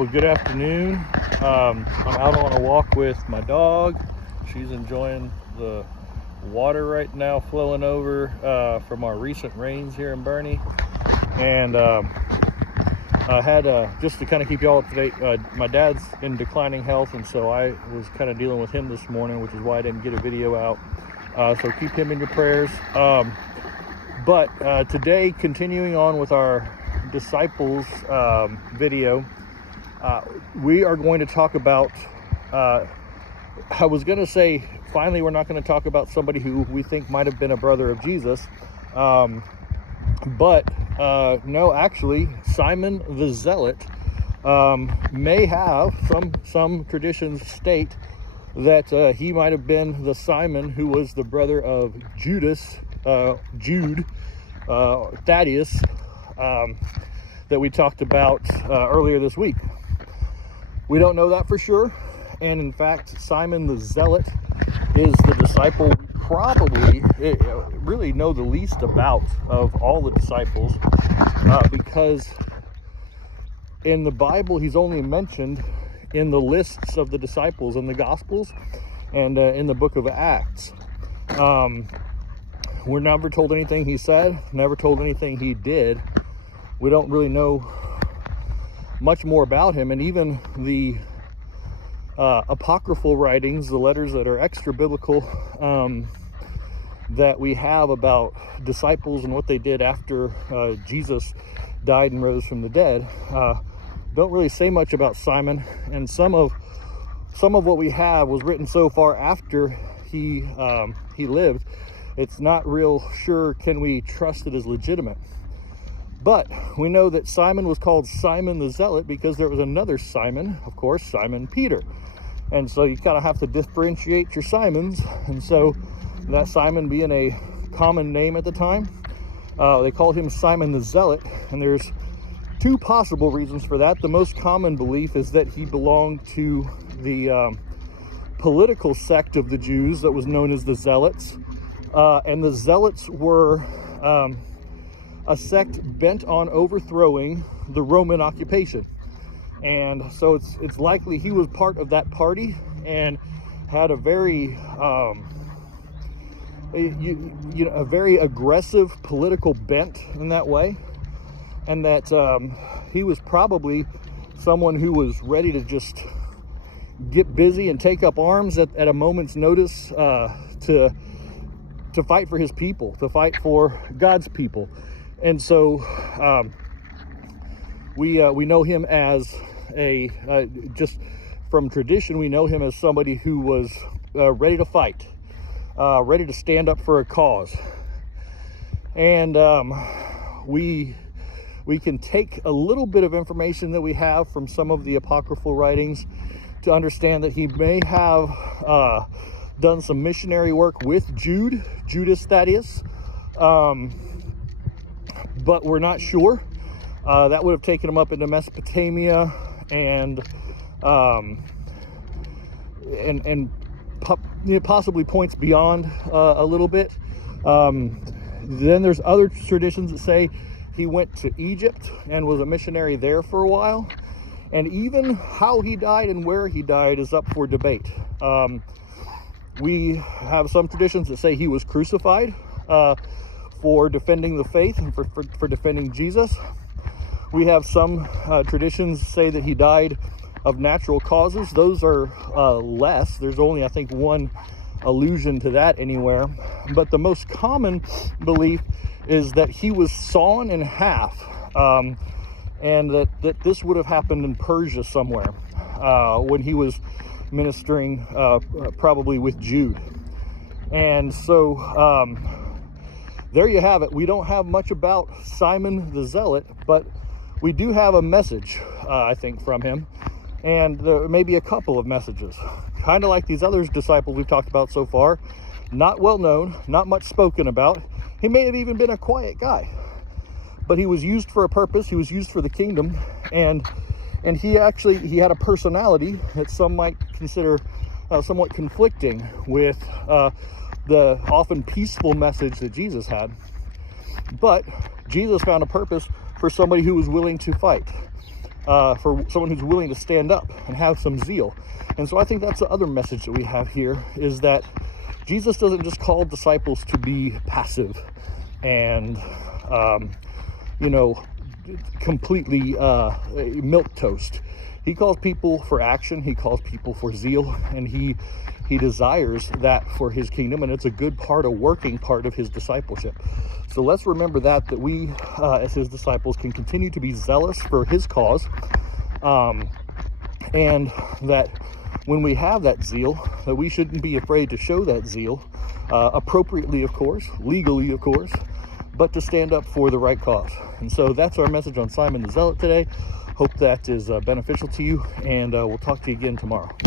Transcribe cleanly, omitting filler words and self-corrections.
Well, good afternoon. I'm out on a walk with my dog. She's enjoying the water right now flowing over from our recent rains here in Bernie. And I had just to kind of keep y'all up to date, my dad's in declining health, and so I was kind of dealing with him this morning, which is why I didn't get a video out. So keep him in your prayers. But today, continuing on with our disciples video, we are going to talk about, I was going to say, finally, we're not going to talk about somebody who we think might have been a brother of Jesus. But no, actually, Simon the Zealot may have, some traditions state that he might have been the Simon who was the brother of Jude, Thaddeus, that we talked about earlier this week. We don't know that for sure, and in fact, Simon the Zealot is the disciple we probably really know the least about of all the disciples, because in the Bible he's only mentioned in the lists of the disciples in the Gospels and in the book of Acts. We're never told anything he said, never told anything he did. We don't really know much more about him, and even the apocryphal writings, the letters that are extra biblical, that we have about disciples and what they did after Jesus died and rose from the dead, don't really say much about Simon. And some of what we have was written so far after he lived, it's not real sure can we trust it as legitimate. But we know that Simon was called Simon the Zealot because there was another Simon, of course, Simon Peter. And so you kind of have to differentiate your Simons. And so that Simon being a common name at the time, they called him Simon the Zealot. And there's two possible reasons for that. The most common belief is that he belonged to the political sect of the Jews that was known as the Zealots. And the Zealots were a sect bent on overthrowing the Roman occupation. And so it's likely he was part of that party and had a very a very aggressive political bent in that way, and that he was probably someone who was ready to just get busy and take up arms at a moment's notice to fight for his people, to fight for God's people. And so we know him as just from tradition, we know him as somebody who was ready to fight, ready to stand up for a cause. And we can take a little bit of information that we have from some of the apocryphal writings to understand that he may have done some missionary work with Judas Thaddeus, but we're not sure. That would have taken him up into Mesopotamia and possibly points beyond a little bit. Then there's other traditions that say he went to Egypt and was a missionary there for a while. And even how he died and where he died is up for debate. We have some traditions that say he was crucified for defending the faith and for defending Jesus. We have some traditions say that he died of natural causes. Those are less. There's only, I think, one allusion to that anywhere. But the most common belief is that he was sawn in half, and that this would have happened in Persia somewhere when he was ministering, probably with Jude. And so there you have it. We don't have much about Simon the Zealot, but we do have a message, I think, from him. And there may be a couple of messages. Kind of like these other disciples we've talked about so far. Not well known, not much spoken about. He may have even been a quiet guy. But he was used for a purpose. He was used for the kingdom. And he had a personality that some might consider somewhat conflicting with the often peaceful message that Jesus had. But Jesus found a purpose for somebody who was willing to fight. for someone who's willing to stand up and have some zeal. And so I think that's the other message that we have here, is that Jesus doesn't just call disciples to be passive and, completely milquetoast. He calls people for action. He calls people for zeal, and he desires that for his kingdom, and it's a good part, a working part of his discipleship. So let's remember that we, as his disciples, can continue to be zealous for his cause, and that when we have that zeal, that we shouldn't be afraid to show that zeal, appropriately, of course, legally, of course, but to stand up for the right cause. And so that's our message on Simon the Zealot today. Hope that is beneficial to you, and we'll talk to you again tomorrow.